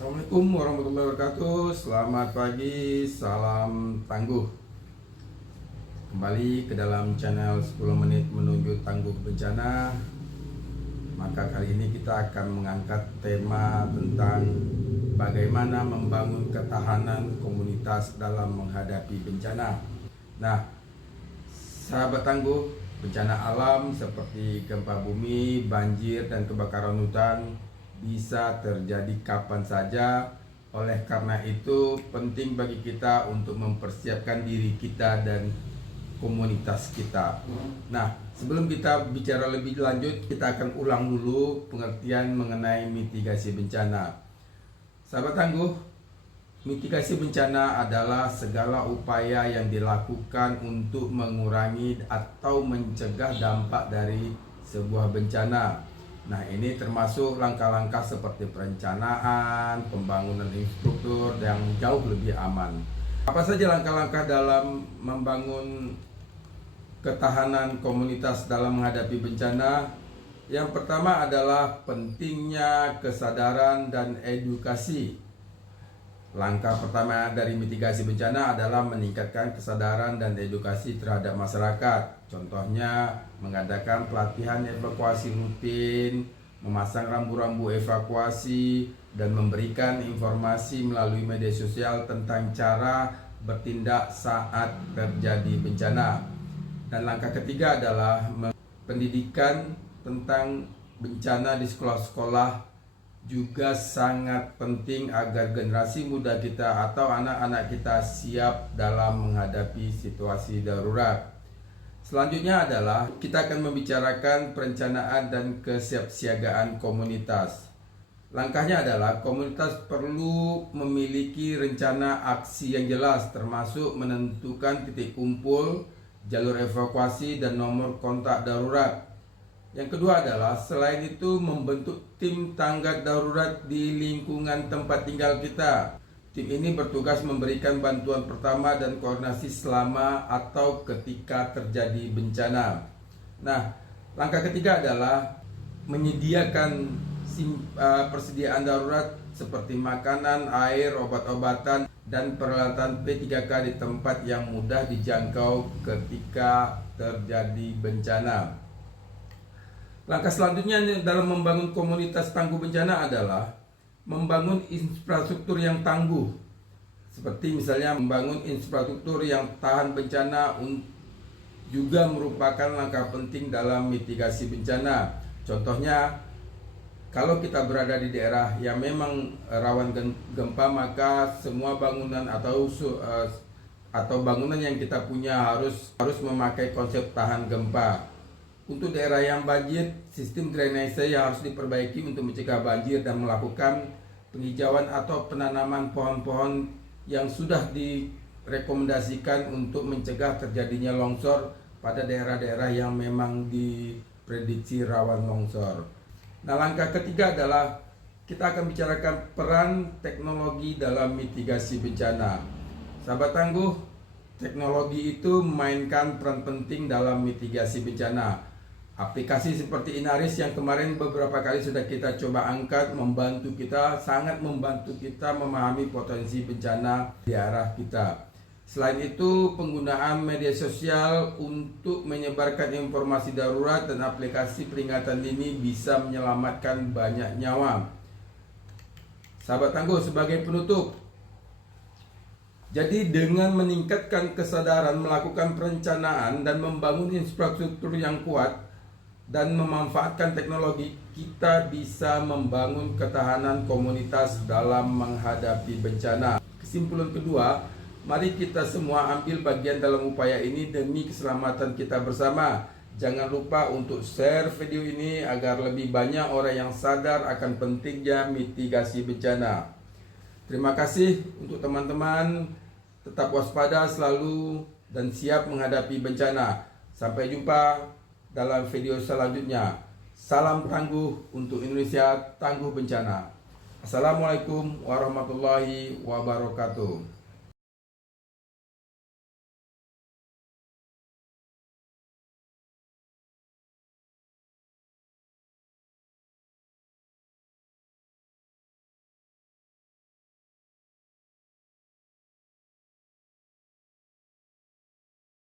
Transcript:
Assalamualaikum warahmatullahi wabarakatuh. Selamat pagi, salam tangguh. Kembali ke dalam channel 10 menit menuju tangguh bencana. Maka kali ini kita akan mengangkat tema tentang bagaimana membangun ketahanan komunitas dalam menghadapi bencana. Nah, sahabat tangguh, bencana alam seperti gempa bumi, banjir, dan kebakaran hutan bisa terjadi kapan saja. Oleh karena itu penting bagi kita untuk mempersiapkan diri kita dan komunitas kita. Nah, sebelum kita bicara lebih lanjut, kita akan ulang dulu pengertian mengenai mitigasi bencana. Sahabat tangguh, mitigasi bencana adalah segala upaya yang dilakukan untuk mengurangi atau mencegah dampak dari sebuah bencana. Nah, ini termasuk langkah-langkah seperti perencanaan, pembangunan infrastruktur yang jauh lebih aman. Apa saja langkah-langkah dalam membangun ketahanan komunitas dalam menghadapi bencana? Yang pertama adalah pentingnya kesadaran dan edukasi. Langkah pertama dari mitigasi bencana adalah meningkatkan kesadaran dan edukasi terhadap masyarakat. Contohnya, mengadakan pelatihan evakuasi rutin, memasang rambu-rambu evakuasi, dan memberikan informasi melalui media sosial tentang cara bertindak saat terjadi bencana. Dan langkah ketiga adalah pendidikan tentang bencana di sekolah-sekolah juga sangat penting agar generasi muda kita atau anak-anak kita siap dalam menghadapi situasi darurat. Selanjutnya adalah kita akan membicarakan perencanaan dan kesiapsiagaan komunitas. Langkahnya adalah komunitas perlu memiliki rencana aksi yang jelas, termasuk menentukan titik kumpul, jalur evakuasi, dan nomor kontak darurat. Yang kedua adalah selain itu membentuk tim tanggap darurat di lingkungan tempat tinggal kita. Tim ini bertugas memberikan bantuan pertama dan koordinasi selama atau ketika terjadi bencana. Nah, langkah ketiga adalah menyediakan persediaan darurat seperti makanan, air, obat-obatan, dan peralatan P3K di tempat yang mudah dijangkau ketika terjadi bencana. Langkah selanjutnya dalam membangun komunitas tangguh bencana adalah membangun infrastruktur yang tangguh. Seperti misalnya membangun infrastruktur yang tahan bencana juga merupakan langkah penting dalam mitigasi bencana. Contohnya, kalau kita berada di daerah yang memang rawan gempa, maka semua bangunan atau bangunan yang kita punya harus memakai konsep tahan gempa. Untuk daerah yang banjir, sistem drainase yang harus diperbaiki untuk mencegah banjir dan melakukan penghijauan atau penanaman pohon-pohon yang sudah direkomendasikan untuk mencegah terjadinya longsor pada daerah-daerah yang memang diprediksi rawan longsor. Nah, langkah ketiga adalah kita akan bicarakan peran teknologi dalam mitigasi bencana. Sahabat tangguh, teknologi itu memainkan peran penting dalam mitigasi bencana. Aplikasi seperti Inaris yang kemarin beberapa kali sudah kita coba angkat sangat membantu kita memahami potensi bencana di arah kita. Selain itu, penggunaan media sosial untuk menyebarkan informasi darurat dan aplikasi peringatan dini bisa menyelamatkan banyak nyawa. Sahabat tangguh, sebagai penutup, jadi dengan meningkatkan kesadaran, melakukan perencanaan, dan membangun infrastruktur yang kuat, dan memanfaatkan teknologi, kita bisa membangun ketahanan komunitas dalam menghadapi bencana. Kesimpulan kedua, mari kita semua ambil bagian dalam upaya ini demi keselamatan kita bersama. Jangan lupa untuk share video ini agar lebih banyak orang yang sadar akan pentingnya mitigasi bencana. Terima kasih untuk teman-teman. Tetap waspada selalu dan siap menghadapi bencana. Sampai jumpa dalam video selanjutnya. Salam tangguh untuk Indonesia tangguh bencana. Assalamualaikum warahmatullahi wabarakatuh.